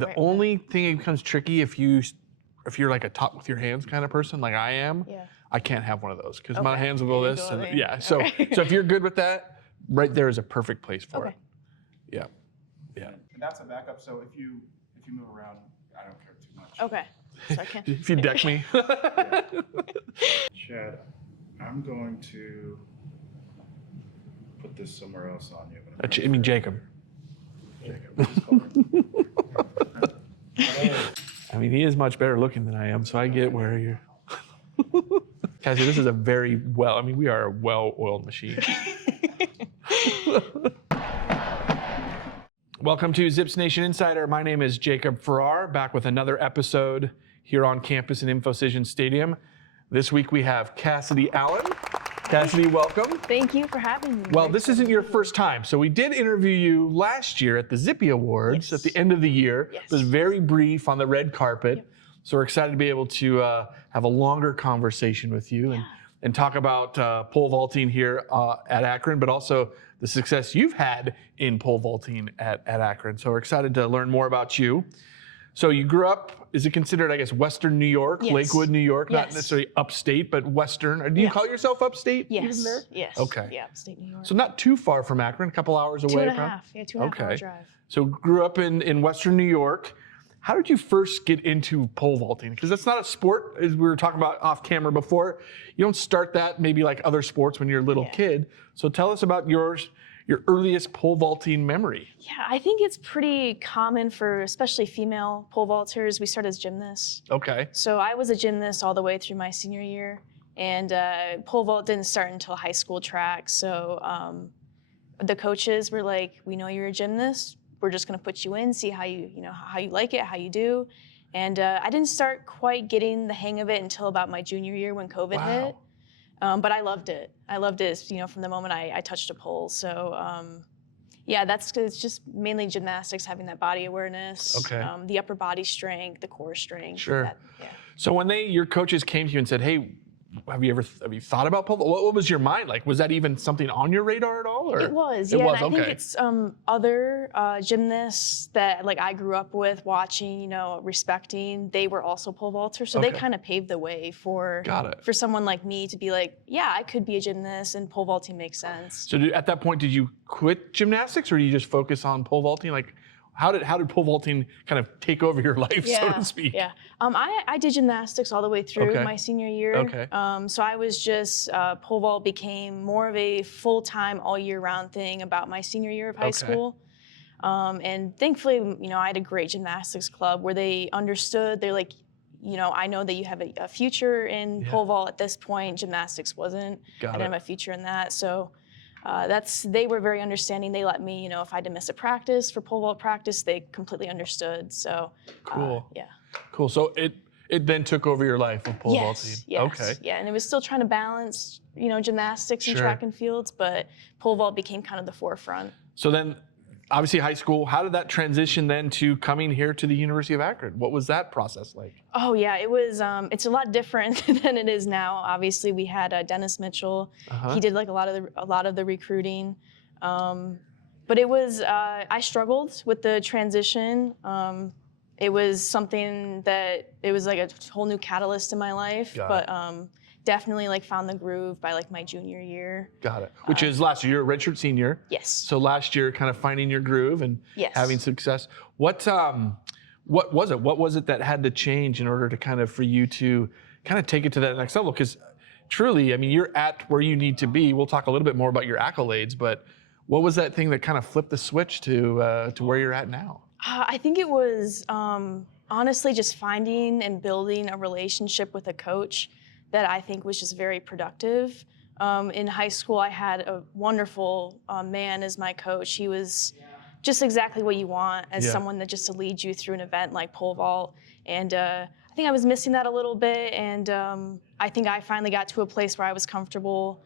The only thing it becomes tricky if you're like a top with your hands kind of person, like I am. Yeah. I can't have one of those because my hands will go this. And, yeah. So if you're good with that, right there is a perfect place for it. Yeah. Yeah. And that's a backup. So if you move around, I don't care too much. Okay. So I can. If you deck me. Yeah. Chad, I'm going to put this somewhere else on you. I mean Jacob. I mean, he is much better looking than I am, so I get where you're. Cassie, this is a very we are a well-oiled machine. Welcome to Zips Nation Insider. My name is Jacob Farrar, back with another episode here on campus in InfoCision Stadium. This week we have Cassidy Allen. Cassidy, welcome. Thank you for having me. Well, this isn't your first time. So we did interview you last year at the Zippy Awards at the end of the year. Yes. It was very brief on the red carpet. Yep. So we're excited to be able to have a longer conversation with you and talk about pole vaulting here at Akron, but also the success you've had in pole vaulting at Akron. So we're excited to learn more about you. So you grew up, is it considered, I guess, Western New York, Lakewood, New York, not necessarily upstate, but Western. Do you call yourself upstate? Yes. Even there? Yes. Okay. Yeah, upstate New York. So not too far from Akron, a couple hours away. 2.5. Yeah, 2.5 hour drive. So grew up in Western New York. How did you first get into pole vaulting? Because that's not a sport, as we were talking about off camera before. You don't start that maybe like other sports when you're a little kid. So tell us about your earliest pole vaulting memory. Yeah, I think it's pretty common for especially female pole vaulters. We start as gymnasts. Okay. So I was a gymnast all the way through my senior year, and pole vault didn't start until high school track. So the coaches were like, "We know you're a gymnast. We're just going to put you in, see how you like it, how you do." And I didn't start quite getting the hang of it until about my junior year when COVID hit. But I loved it. I loved it, from the moment I touched a pole. So, it's just mainly gymnastics, having that body awareness, the upper body strength, the core strength. Sure. So when your coaches came to you and said, "Hey, have you thought about pole? What was your mind like? Was that even something on your radar at all?" Or? It was, yeah. And I think it's other gymnasts that I grew up with, watching, respecting. They were also pole vaulters, so they kind of paved the way for someone like me to be like, yeah, I could be a gymnast, and pole vaulting makes sense. So at that point, did you quit gymnastics, or did you just focus on pole vaulting? How did pole vaulting kind of take over your life, so to speak? Yeah, I did gymnastics all the way through my senior year. Okay. So I was just, pole vault became more of a full-time, all-year-round thing about my senior year of high school. And thankfully, I had a great gymnastics club where they understood. They're like, I know that you have a future in pole vault at this point. Gymnastics wasn't. I didn't have a future in that. So they were very understanding. They let me, if I had to miss a practice for pole vault practice, they completely understood. So cool. Cool. So it then took over your life of pole vaulting. Yes. Okay. Yeah, and it was still trying to balance, gymnastics and track and fields, but pole vault became kind of the forefront. So then, obviously high school, how did that transition then to coming here to the University of Akron? What was that process like? Oh yeah, it was, it's a lot different than it is now. Obviously we had Dennis Mitchell. He did a lot of the recruiting. But it was, I struggled with the transition. It was something that, it was like a whole new catalyst in my life, definitely found the groove by my junior year. Got it. Which is last year, you're a redshirt senior. Yes. So last year, kind of finding your groove and having success. What was it? What was it that had to change in order to for you to take it to that next level? Because truly, I mean, you're at where you need to be. We'll talk a little bit more about your accolades, but what was that thing that kind of flipped the switch to where you're at now? I think it was honestly just finding and building a relationship with a coach that I think was just very productive. In high school, I had a wonderful man as my coach. He was just exactly what you want as someone that just to lead you through an event like pole vault. And I think I was missing that a little bit. And I think I finally got to a place where I was comfortable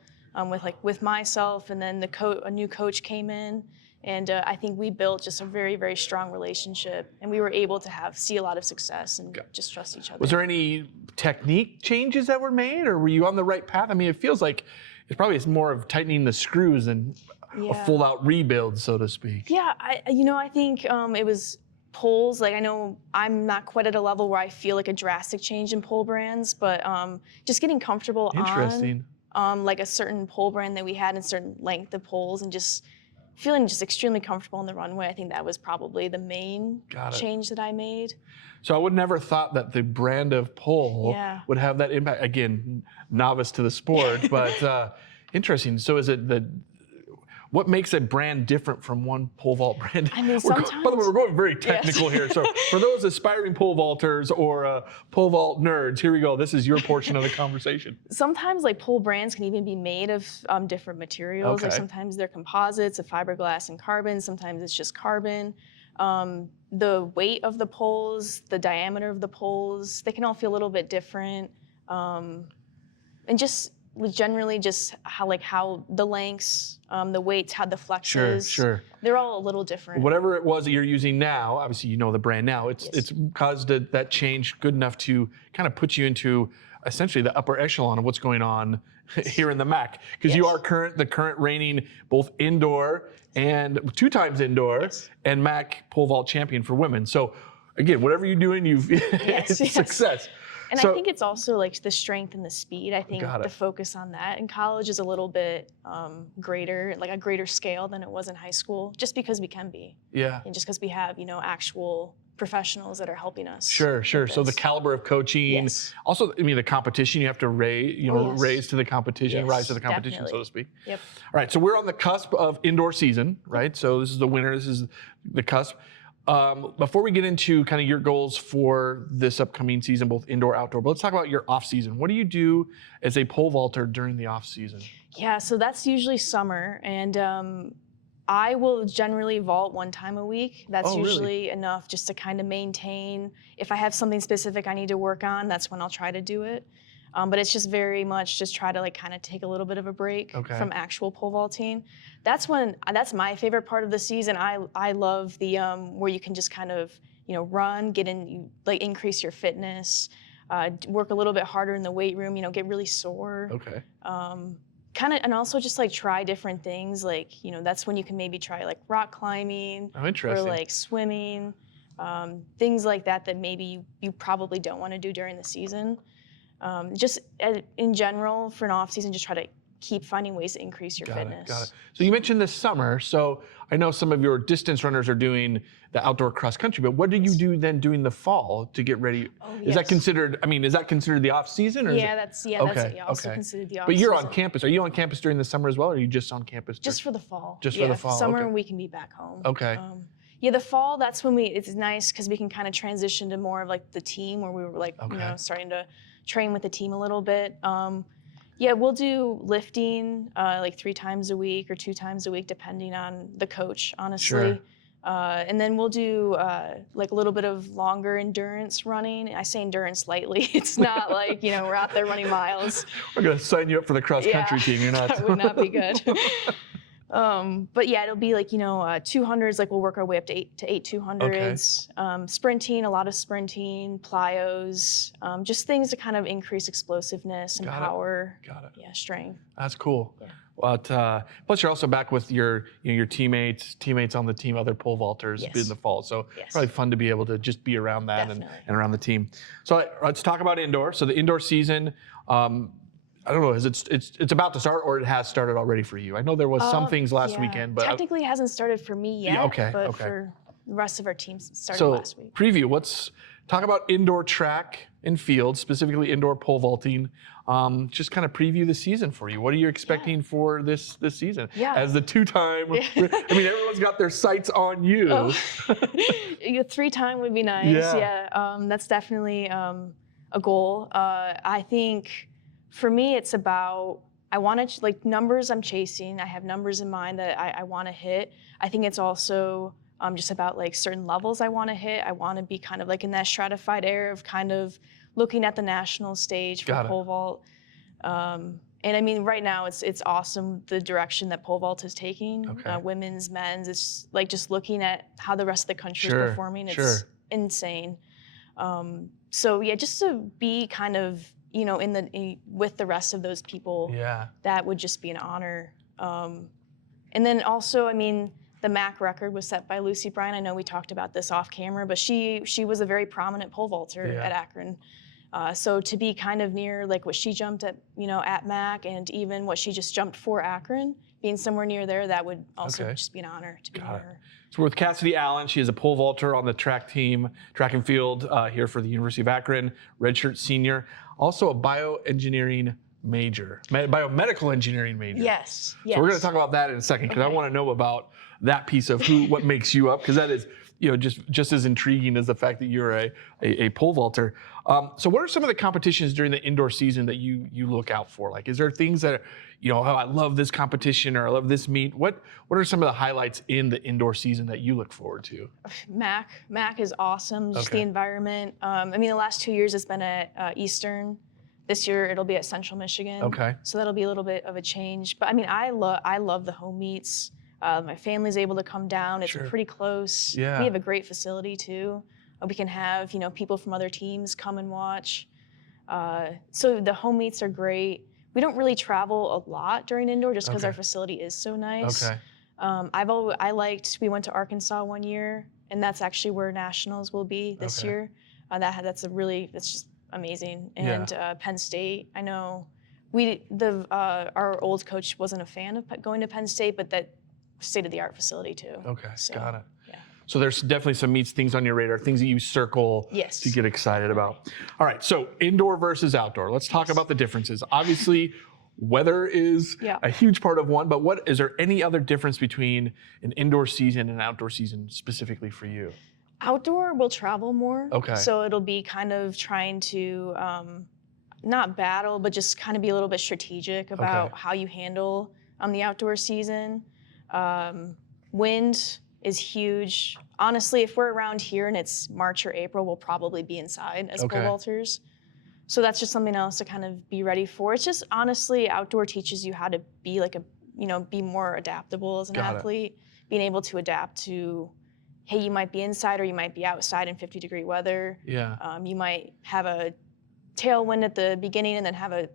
with myself. And then a new coach came in. And I think we built just a very, very strong relationship, and we were able to see a lot of success and just trust each other. Was there any technique changes that were made, or were you on the right path? I mean, it feels like it's more of tightening the screws than a full-out rebuild, so to speak. Yeah, I think it was poles, like I know I'm not quite at a level where I feel like a drastic change in pole brands, but just getting comfortable on like a certain pole brand that we had and certain length of poles and just feeling just extremely comfortable on the runway. I think that was probably the main change that I made. So I would never thought that the brand of pole would have that impact. Again, novice to the sport, but interesting. So is it what makes a brand different from one pole vault brand? I mean, sometimes. By the way, we're going very technical here. So for those aspiring pole vaulters or pole vault nerds, here we go. This is your portion of the conversation. Sometimes like pole brands can even be made of different materials. Like sometimes they're composites of fiberglass and carbon. Sometimes it's just carbon. The weight of the poles, the diameter of the poles, they can all feel a little bit different. And just generally just how the lengths, the weights, how the flexes. Sure. They're all a little different. Whatever it was that you're using now, obviously you know the brand now, it's caused that change good enough to kind of put you into essentially the upper echelon of what's going on here in the MAC. Because you are the current reigning both indoor and 2 times indoor and MAC pole vault champion for women. So again, whatever you're doing, it's success. And I think it's also like the strength and the speed. I think the focus on that in college is a little bit greater, like a greater scale than it was in high school, just because we can be. Yeah. And just because we have, actual professionals that are helping us. Sure. So the caliber of coaching, also, I mean, the competition, you have to raise to the competition, rise to the competition, so to speak. Yep. All right, so we're on the cusp of indoor season, right? So this is the winter, this is the cusp. Before we get into kind of your goals for this upcoming season, both indoor, outdoor, but let's talk about your off season. What do you do as a pole vaulter during the off season? Yeah, so that's usually summer, and I will generally vault 1 time a week. That's usually enough just to kind of maintain. If I have something specific I need to work on, that's when I'll try to do it. But it's just very much just try to like kind of take a little bit of a break from actual pole vaulting. That's my favorite part of the season. I love the where you can just kind of run, increase your fitness, work a little bit harder in the weight room. Get really sore. And also just like try different things. Like that's when you can maybe try like rock climbing or like swimming, things like that maybe you probably don't want to do during the season. Just in general, for an off season, just try to keep finding ways to increase your fitness. Got it. So you mentioned this summer. So I know some of your distance runners are doing the outdoor cross country, but what do you do then during the fall to get ready? Is that considered? I mean, is that considered the off season? Or that's also considered the off season. But you're on campus. Are you on campus during the summer as well, or are you just on campus? Just for the fall. Just for the fall. Summer we can be back home. Okay. The fall, that's when it's nice because we can kind of transition to more of like the team where we were like starting to train with the team a little bit. We'll do lifting like 3 times a week or 2 times a week, depending on the coach, honestly. And then we'll do like a little bit of longer endurance running. I say endurance lightly. It's not like, we're out there running miles. We're going to sign you up for the cross country team. You're not. That would not be good. But it'll be like, 200s, like we'll work our way up to 8 200s. Sprinting, a lot of sprinting, plyos, just things to kind of increase explosiveness and power. Got it. Yeah, strength. That's cool. Yeah. But plus you're also back with your teammates on the team, other pole vaulters in the fall. So probably fun to be able to just be around that and around the team. So let's talk about indoor. So the indoor season, I don't know, it's about to start or it has started already for you? I know there was some things last weekend, but technically it hasn't started for me yet. But for the rest of our teams it started last week. Preview, talk about indoor track and field, specifically indoor pole vaulting. Just kind of preview the season for you. What are you expecting for this season? As the 2-time, I mean, everyone's got their sights on you. 3-time would be nice. That's definitely a goal. I think for me, it's about, I want to, like numbers I'm chasing. I have numbers in mind that I want to hit. I think it's also just about like certain levels I want to hit. I want to be kind of like in that stratified area of kind of looking at the national stage for pole vault. And I mean, right now it's awesome the direction that pole vault is taking, women's, men's. It's like just looking at how the rest of the country is performing. It's insane. So just to be kind of, with the rest of those people, that would just be an honor. And then also, I mean, the MAC record was set by Lucy Bryan. I know we talked about this off camera, but she was a very prominent pole vaulter at Akron. So to be kind of near like what she jumped at, at MAC, and even what she just jumped for Akron, being somewhere near there, that would also just be an honor to be near her. So we're with Cassidy Allen. She is a pole vaulter on the track team, track and field here for the University of Akron, redshirt senior, also a biomedical engineering major. Yes. So we're going to talk about that in a second, because I want to know about that piece of what makes you up, because that is just as intriguing as the fact that you're a pole vaulter. So what are some of the competitions during the indoor season that you look out for? Like, is there things that, oh, I love this competition, or I love this meet? What are some of the highlights in the indoor season that you look forward to? MAC is awesome, just the environment. I mean, the last 2 years it's been at Eastern. This year it'll be at Central Michigan. Okay. So that'll be a little bit of a change. But I mean, I love the home meets. My family's able to come down. It's pretty close. Yeah. We have a great facility too. We can have, people from other teams come and watch. So the home meets are great. We don't really travel a lot during indoor just because our facility is so nice. Okay. We went to Arkansas one year, and that's actually where nationals will be this year. That's just amazing. And Penn State, I know our old coach wasn't a fan of going to Penn State, but that state-of-the-art facility too. Okay, so, got it. Yeah. So there's definitely some meets, things on your radar, things that you circle to get excited about. All right, so indoor versus outdoor. Let's talk about the differences. Obviously, weather is a huge part of one, but is there any other difference between an indoor season and an outdoor season specifically for you? Outdoor, we'll travel more. Okay. So it'll be kind of trying to not battle, but just kind of be a little bit strategic about how you handle the outdoor season. Wind is huge. Honestly, if we're around here and it's March or April, we'll probably be inside as pole vaulters. So that's just something else to kind of be ready for. It's just, honestly, outdoor teaches you how to be be more adaptable as an athlete, being able to adapt to, hey, you might be inside or you might be outside in 50-degree weather. Yeah. You might have a tailwind at the beginning and then have a,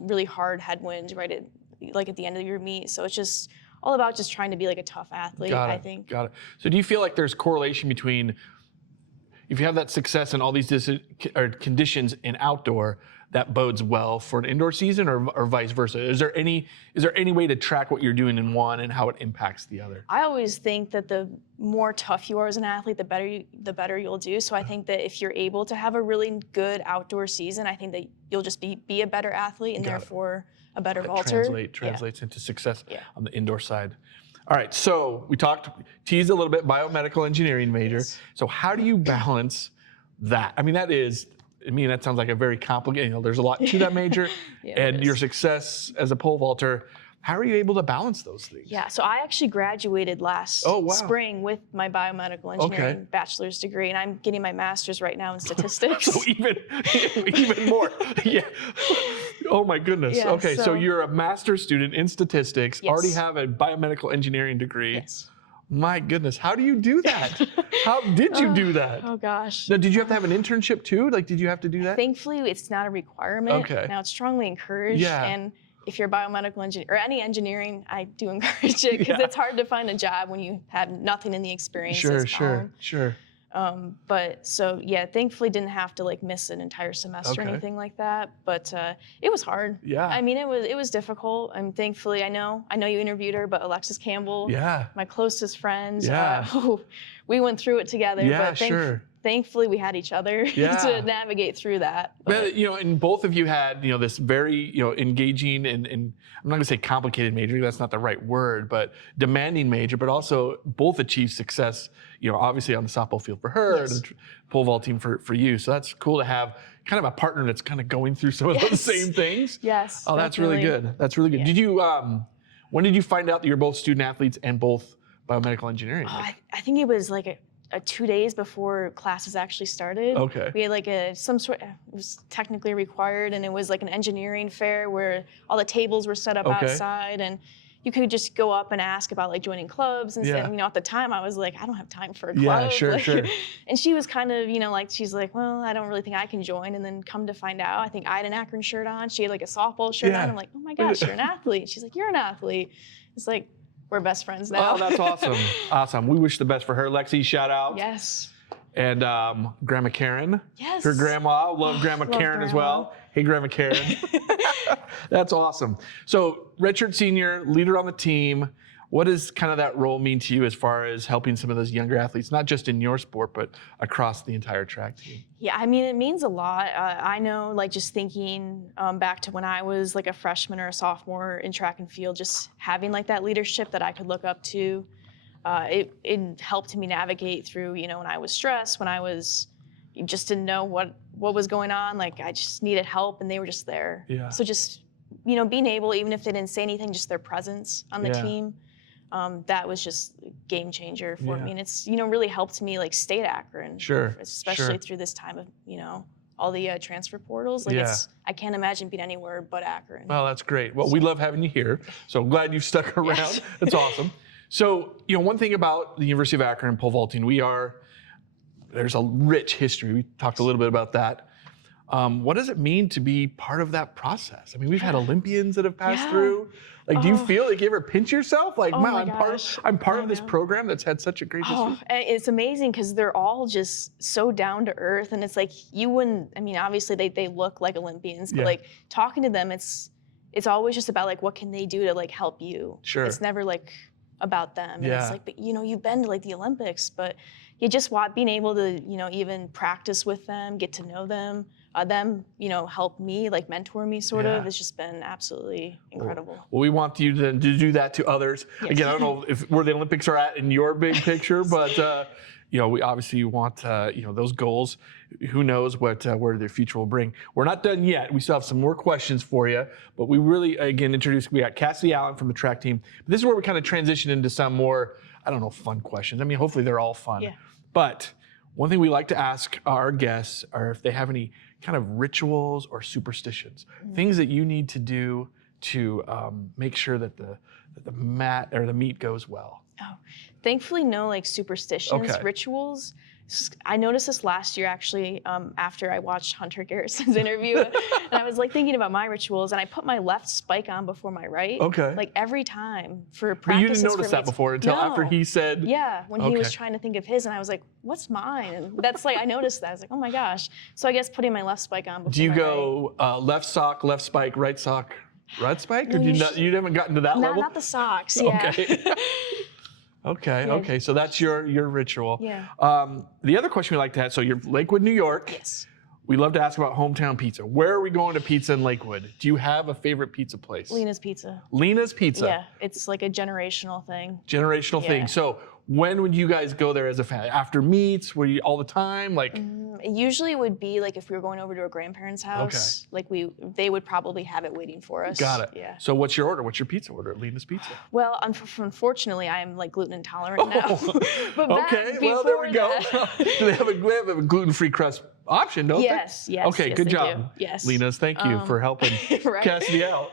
really hard headwind right at the end of your meet. So it's just all about just trying to be like a tough athlete, I think. Got it. So do you feel like there's correlation between, if you have that success in all these conditions in outdoor, that bodes well for an indoor season, or vice versa? Is there any way to track what you're doing in one and how it impacts the other? I always think that the more tough you are as an athlete, the better you'll do. So I think that if you're able to have a really good outdoor season, I think that you'll just be a better athlete and therefore a better vaulter. Translates into success on the indoor side. All right, so we teased a little bit, biomedical engineering major. Yes. So how do you balance that? I mean, that sounds like a very complicated, there's a lot to that major, and your success as a pole vaulter. How are you able to balance those things? Yeah, so I actually graduated last spring with my biomedical engineering bachelor's degree, and I'm getting my master's right now in statistics. So even more. Yeah. Oh my goodness. Yeah, okay, so you're a master's student in statistics, already have a biomedical engineering degree. Yes. My goodness, how do you do that? How did you do that? Oh gosh. Now, did you have to have an internship too? Like, did you have to do that? Thankfully, it's not a requirement. Okay. Now, it's strongly encouraged. Yeah. And if you're a biomedical engineer or any engineering, I do encourage it because it's hard to find a job when you have nothing in the experience. Sure. But so yeah, thankfully didn't have to miss an entire semester or anything like that. But it was hard. Yeah. I mean, it was difficult. And thankfully, I know you interviewed her, but Alexis Campbell, my closest friend, we went through it together. Yeah, but thankfully, we had each other to navigate through that. But, and both of you had, this very, engaging and I'm not gonna say complicated major, that's not the right word, but demanding major, but also both achieved success, obviously on the softball field for her, and the pole vaulting for you. So that's cool to have kind of a partner that's kind of going through some of those same things. Yes. Oh, that's really good. That's really good. Yeah. Did you, when did you find out that you're both student athletes and both biomedical engineering? I think it was 2 days before classes actually started. Okay. We had it was technically required, and it was an engineering fair where all the tables were set up outside, and you could just go up and ask about joining clubs and stuff. At the time I was I don't have time for a club. Yeah, sure. And she was kind of, she's well, I don't really think I can join. And then come to find out, I think I had an Akron shirt on. She had a softball shirt on. I'm like, oh my gosh, you're an athlete. She's like, you're an athlete. It's we're best friends now. Oh, that's awesome. Awesome. We wish the best for her. Lexi, shout out. Yes. And Grandma Karen. Yes. Her grandma. Love Grandma Karen as well. Hey, Grandma Karen. That's awesome. So, redshirt senior, leader on the team. What does kind of that role mean to you as far as helping some of those younger athletes, not just in your sport, but across the entire track team? Yeah, I mean, it means a lot. I know, like, just thinking back to when I was like a freshman or a sophomore in track and field, just having like that leadership that I could look up to, it helped me navigate through, you know, when I was stressed, when I was just didn't know what was going on. Like, I just needed help, and they were just there. Yeah. So just, you know, being able, even if they didn't say anything, just their presence on the team. That was just a game changer for me. And it's, you know, really helped me like stay at Akron. Sure. Especially through this time of, you know, all the transfer portals. Like I can't imagine being anywhere but Akron. Well, that's great. Well, we love having you here. So I'm glad you've stuck around. Yes. That's awesome. So, you know, one thing about the University of Akron and pole vaulting, there's a rich history. We talked a little bit about that. What does it mean to be part of that process? I mean, we've had Olympians that have passed through. Like, do you feel like you ever pinch yourself? Like, wow, I'm part of this program that's had such a great history. It's amazing because they're all just so down to earth, and it's like you wouldn't. I mean, obviously they look like Olympians, but like talking to them, it's always just about like what can they do to like help you. Sure. It's never like about them. And it's like, but you know, you've been to like the Olympics, but you just want being able to, you know, even practice with them, get to know them. Them, you know, help me, like mentor me sort of. It's just been absolutely incredible. Well, we want you to do that to others. Yes. Again, I don't know where the Olympics are at in your big picture, but, you know, we obviously want, you know, those goals. Who knows where their future will bring. We're not done yet. We still have some more questions for you, but we really, again, we got Cassidy Allen from the track team. This is where we kind of transition into some more, I don't know, fun questions. I mean, hopefully they're all fun. Yeah. But one thing we like to ask our guests are if they have any kind of rituals or superstitions, things that you need to do to make sure that the meet goes well. Oh, thankfully, no like superstitions, rituals. I noticed this last year actually after I watched Hunter Garrison's interview, and I was like thinking about my rituals, and I put my left spike on before my right. Okay. Like every time for practices. But you didn't notice that before until after he said. Yeah, when he was trying to think of his, and I was like, "What's mine?" And that's like I noticed that. I was like, "Oh my gosh!" So I guess putting my left spike on before. Do you go left sock, left spike, right sock, right spike, or you haven't gotten to that level? Not the socks. Yeah. Okay. Okay, so that's your ritual. Yeah. The other question we like to have, so you're Lakewood, New York. Yes. We love to ask about hometown pizza. Where are we going to pizza in Lakewood? Do you have a favorite pizza place? Lena's Pizza. Lena's Pizza. Yeah, it's like a generational thing. Generational thing. So when would you guys go there as a family? After meets? Were you all the time? Like usually it would be like if we were going over to a grandparent's house. Like they would probably have it waiting for us. Got it. Yeah. So what's your order? What's your pizza order at Lena's Pizza? Well, unfortunately, I am like gluten intolerant now. But okay. Well, there we go. Do they have a gluten-free crust option, don't they? Yes. Okay, good job. Do. Yes. Lena's, thank you for helping Cassidy out.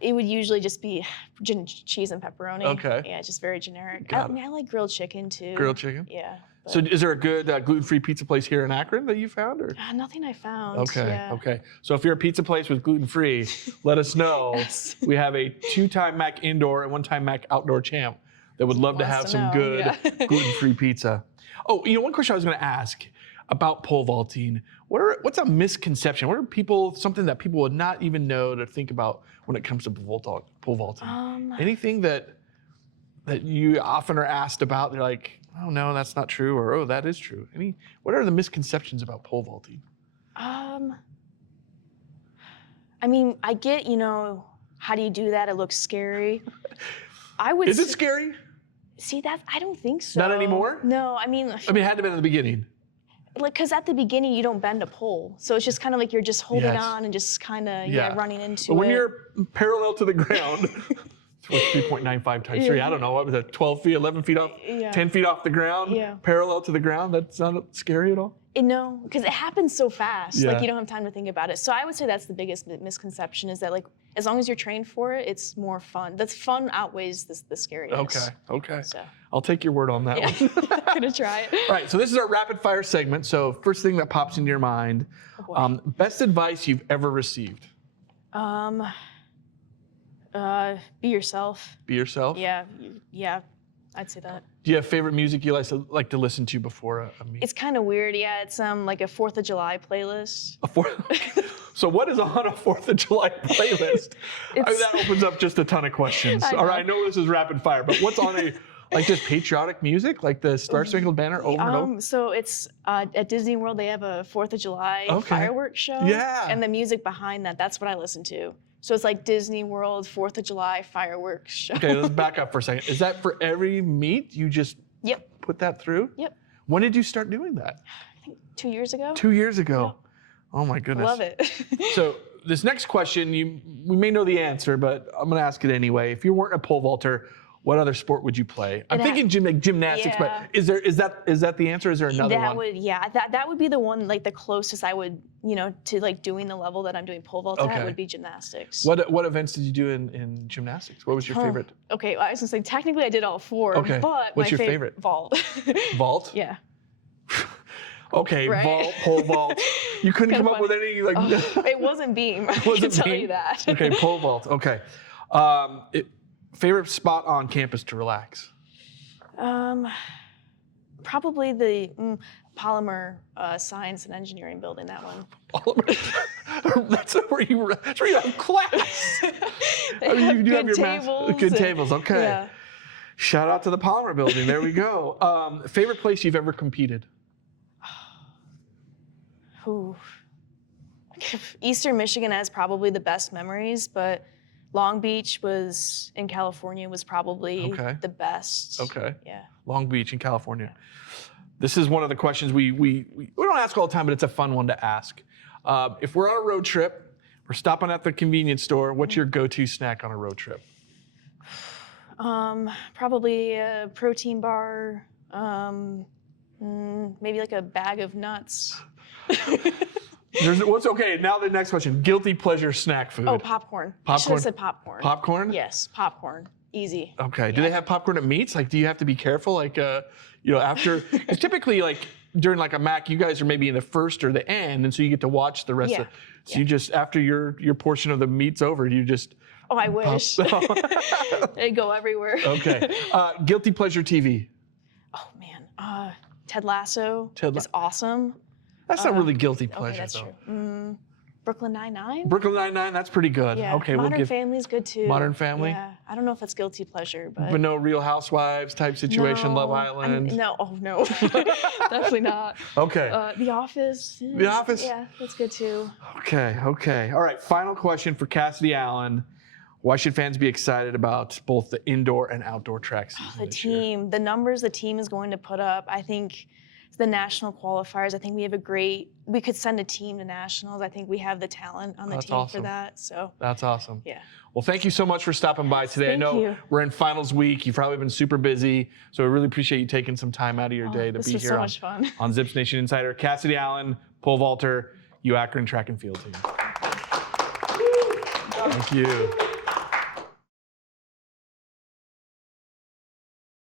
It would usually just be cheese and pepperoni. Okay. Yeah, just very generic. I like grilled chicken too. Grilled chicken? Yeah. So is there a good gluten-free pizza place here in Akron that you found? Or? Nothing I found. Okay, yeah. Okay. So if you're a pizza place with gluten-free, let us know. Yes. We have a 2-time MAC indoor and 1-time MAC outdoor champ that would love to have some good gluten-free pizza. Oh, you know, one question I was going to ask about pole vaulting. What's a misconception? What are something that people would not even know to think about when it comes to pole vaulting? Anything that you often are asked about, they're like, oh no, that's not true, or oh, that is true. What are the misconceptions about pole vaulting? I mean, I get, you know, how do you do that? It looks scary. Is it scary? See, I don't think so. Not anymore? No, I mean, it had to have been in the beginning. Like, because at the beginning, you don't bend a pole. So it's just kind of like you're just holding on and just kind of running into but when you're parallel to the ground, it's 3.95 times 3. I don't know. What was that? 12 feet, 11 feet off, 10 feet off the ground, parallel to the ground. That's not scary at all? No, because it happens so fast. Like, you don't have time to think about it. So I would say that's the biggest misconception is that, like, as long as you're trained for it, it's more fun. The fun outweighs the scariness. Okay. So. I'll take your word on that one. I'm going to try it. All right, so this is our rapid fire segment. So first thing that pops into your mind, best advice you've ever received? Be yourself. Be yourself? Yeah, yeah, I'd say that. Do you have favorite music you like to listen to before a meet? It's kind of weird, yeah. It's like a 4th of July playlist. So what is on a 4th of July playlist? I mean, that opens up just a ton of questions. All right, I know this is rapid fire, but what's on a, like just patriotic music, like the Star Spangled Banner over and over? So it's at Disney World, they have a 4th of July fireworks show. Yeah. And the music behind that, that's what I listen to. So it's like Disney World 4th of July fireworks show. Okay, let's back up for a second. Is that for every meet? You just put that through? Yep. When did you start doing that? I think 2 years ago. 2 years ago. Yep. Oh my goodness. Love it. So this next question, we may know the answer, but I'm going to ask it anyway. If you weren't a pole vaulter, what other sport would you play? I'm thinking gymnastics, but is that the answer? Is there another one? That would be the one, like the closest I would, to like doing the level that I'm doing pole vault at would be gymnastics. What events did you do in gymnastics? What was your favorite? Okay, I was gonna say technically I did all 4. Okay. But what's your favorite? Vault. Vault? Yeah. Okay, right? Vault, pole vault. You couldn't come up with any like. It wasn't beam. I can tell you that. Okay, pole vault. Okay. Favorite spot on campus to relax? Probably the Polymer Science and Engineering building. That one. Polymer. That's where you have class. I mean, you do have your tables. Good tables. Okay. Yeah. Shout out to the Polymer building. There we go. Favorite place you've ever competed? Ooh. Eastern Michigan has probably the best memories, but Long Beach in California was probably the best. Okay. Yeah. Long Beach in California. This is one of the questions we don't ask all the time, but it's a fun one to ask. If we're on a road trip, we're stopping at the convenience store, what's your go-to snack on a road trip? Probably a protein bar, maybe like a bag of nuts. What's okay? Now the next question: guilty pleasure snack food. Oh, popcorn. I should have said popcorn. Popcorn? Yes, popcorn. Easy. Okay. Yeah. Do they have popcorn at meets? Like, do you have to be careful? Like, after? Because typically, like during like a MAC, you guys are maybe in the first or the end, and so you get to watch the rest of. So you just after your portion of the meat's over, you just. Oh, I wish. They go everywhere. Okay. Guilty pleasure TV. Oh man, Ted Lasso is awesome. That's not really guilty pleasure, that's though. True. Brooklyn Nine-Nine? Brooklyn Nine-Nine, that's pretty good. Yeah. Okay, Modern Family's good too. Modern Family? Yeah. I don't know if that's guilty pleasure, but. But no Real Housewives type situation, Love Island? No, definitely not. Okay. The Office. The Office? Yeah, that's good too. Okay. All right, final question for Cassidy Allen. Why should fans be excited about both the indoor and outdoor track season this year? The numbers the team is going to put up, I think the national qualifiers, I think we could send a team to nationals. I think we have the talent on the team for that. So that's awesome. Yeah. Well, thank you so much for stopping by today. Thank I know you. We're in finals week. You've probably been super busy. So I really appreciate you taking some time out of your day to be here so much fun. on Zips Nation Insider. Cassidy Allen, pole vaulter, Akron track and field team. Thank you.